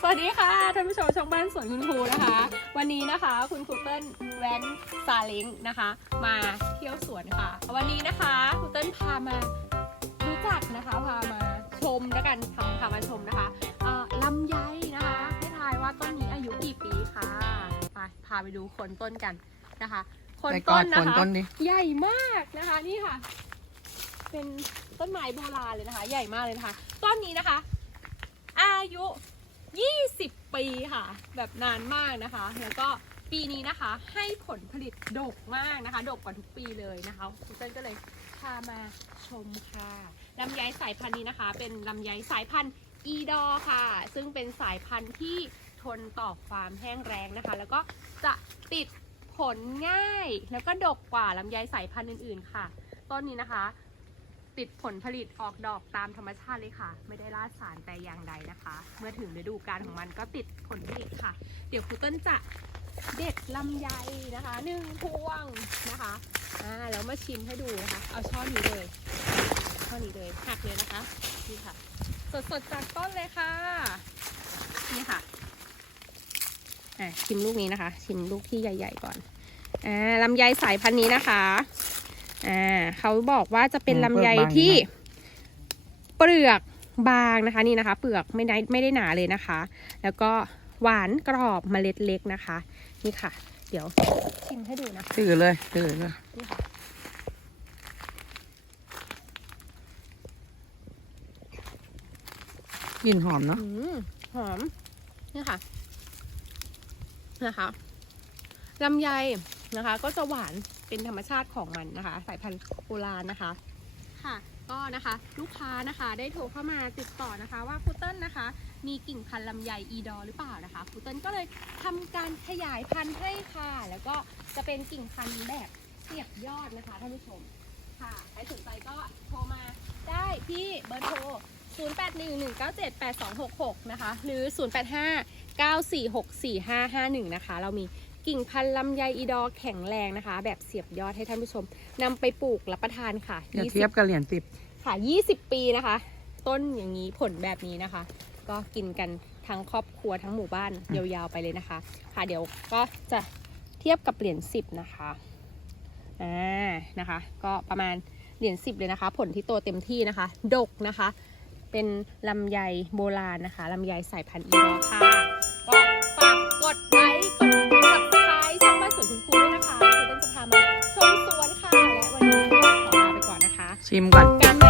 สวัสดีค่ะท่านผู้ชมช่องบ้านสวนคุณครูนะคะ วันนี้นะคะคุณครูเติ้ลแว้นซาเล้งนะคะ มาเที่ยวสวนค่ะ วันนี้นะคะครูเติ้ลพามารู้จักนะคะพามาชมแล้วกันทำพามาชมนะคะเอ่อลำไยนะคะให้ทายว่าต้นนี้อายุกี่ปีคะไปพาไปดูคนต้นกันนะคะคนไปกต้อดนคนะนคะต้นดิใหญ่มากนะคะนี่ค่ะ เป็นต้นไม้โบราณเลยนะคะ ใหญ่มากเลยนะคะต้นนี้นะคะอายุ20 ปีค่ะ แบบนานมากนะคะ แล้วก็ปีนี้นะคะให้ผลผลิตดกมากนะคะ ดกกว่าทุกปีเลยนะคะคุณเต้นก็เลยพามาชมค่ะลำไยสายพันธุ์นี้นะคะ เป็นลำไยสายพันธุ์อีดอค่ะ ซึ่งเป็นสายพันธุ์ที่ทนต่อความแห้งแรงนะคะ แล้วก็จะติดผลง่าย แล้วก็ดกกว่าลำไยสายพันธุ์อื่นๆค่ะ ต้นนี้นะคะ ติดผลผลิตออกดอกตามธรรมชาติเลยค่ะ ไม่ได้ล่าสารแต่อย่างใดนะคะ เมื่อถึงฤดูกาลของมันก็ติดผลผลิตค่ะ เดี๋ยวครูต้นจะเด็ดลำไยนะคะหนึ่งพวงนะคะอ่าแล้วมาชิมให้ดูนะคะ เอาช่อนี้เลยช่อนี้เลยหักเลยนะคะนี่ค่ะ สดๆจากต้นเลยค่ะ นี่ค่ะอ่าชิมลูกนี้นะคะ ชิมลูกที่ใหญ่ ๆ ก่อนอ่าลำไยสายพันธุ์นี้นะคะ อ่าเขาบอกว่าจะเป็นอืมลำไยเปลือกบางที่ใช่ไหเปลือกบางนะคะนี่นะคะ เปลือกไม่ได้ไม่ได้หนาเลยนะคะ แล้วก็หวานกรอบเมล็ดเล็กนะคะ นี่ค่ะ เดี๋ยวชิมให้ดูนะคะถือเลยถือเลยนี่ค่ะกลิ่นหอมเนาะอืมหอมนี่ค่ะนะคะลำไยนะคะ ก็จะหวาน เป็นธรรมชาติของมันนะคะ สายพันธุ์โบราณนะคะ ค่ะ ก็นะคะลูกค้านะคะได้โทรเข้ามาติดต่อนะคะว่าคูเติ้ลนะคะ มีกิ่งพันธุ์ลำไยอีดอหรือเปล่านะคะคูเติ้ลก็เลยทำการขยายพันธุ์ให้ค่ะ แล้วก็จะเป็นกิ่งพันธุ์แบบเสียบยอดนะคะท่านผู้ชมค่ะใครสนใจก็โทรมาได้ที่เบอร์โทร 0811978266 นะคะ หรือ 0859464551 นะคะ เรามี กิ่งพันธุ์ลำไยอีดอแข็งแรงนะคะ แบบเสียบยอดให้ท่านผู้ชมนำไปปลูกรับประทานค่ะอย่า20เทียบกับเหรียญสิบค่ะ 20 ปีนะคะ ต้นอย่างนี้ผลแบบนี้นะคะ ก็กินกันทั้งครอบครัวทั้งหมู่บ้านยาวๆไปเลยนะคะ ค่ะเดี๋ยวก็จะเทียบกับเหรียญ10นะคะอ่านะคะ ก็ประมาณเหรียญ10เลยนะคะ ผลที่โตเต็มที่นะคะ ดกนะคะ เป็นลำไยโบราณนะคะลำไยสายพันธุ์อีรอค่ะ คุณครูด้วยนะคะคุณเต้นจะพามาชมสวนค่ะ และวันนี้ก็ขอลาไปก่อนนะคะ ชิมก่อนก